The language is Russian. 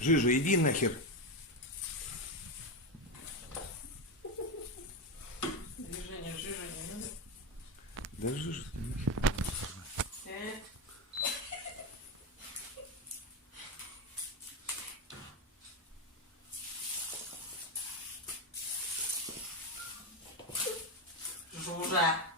Жижа, иди нахер. Движение жижа не надо. Да жижа. Жужа.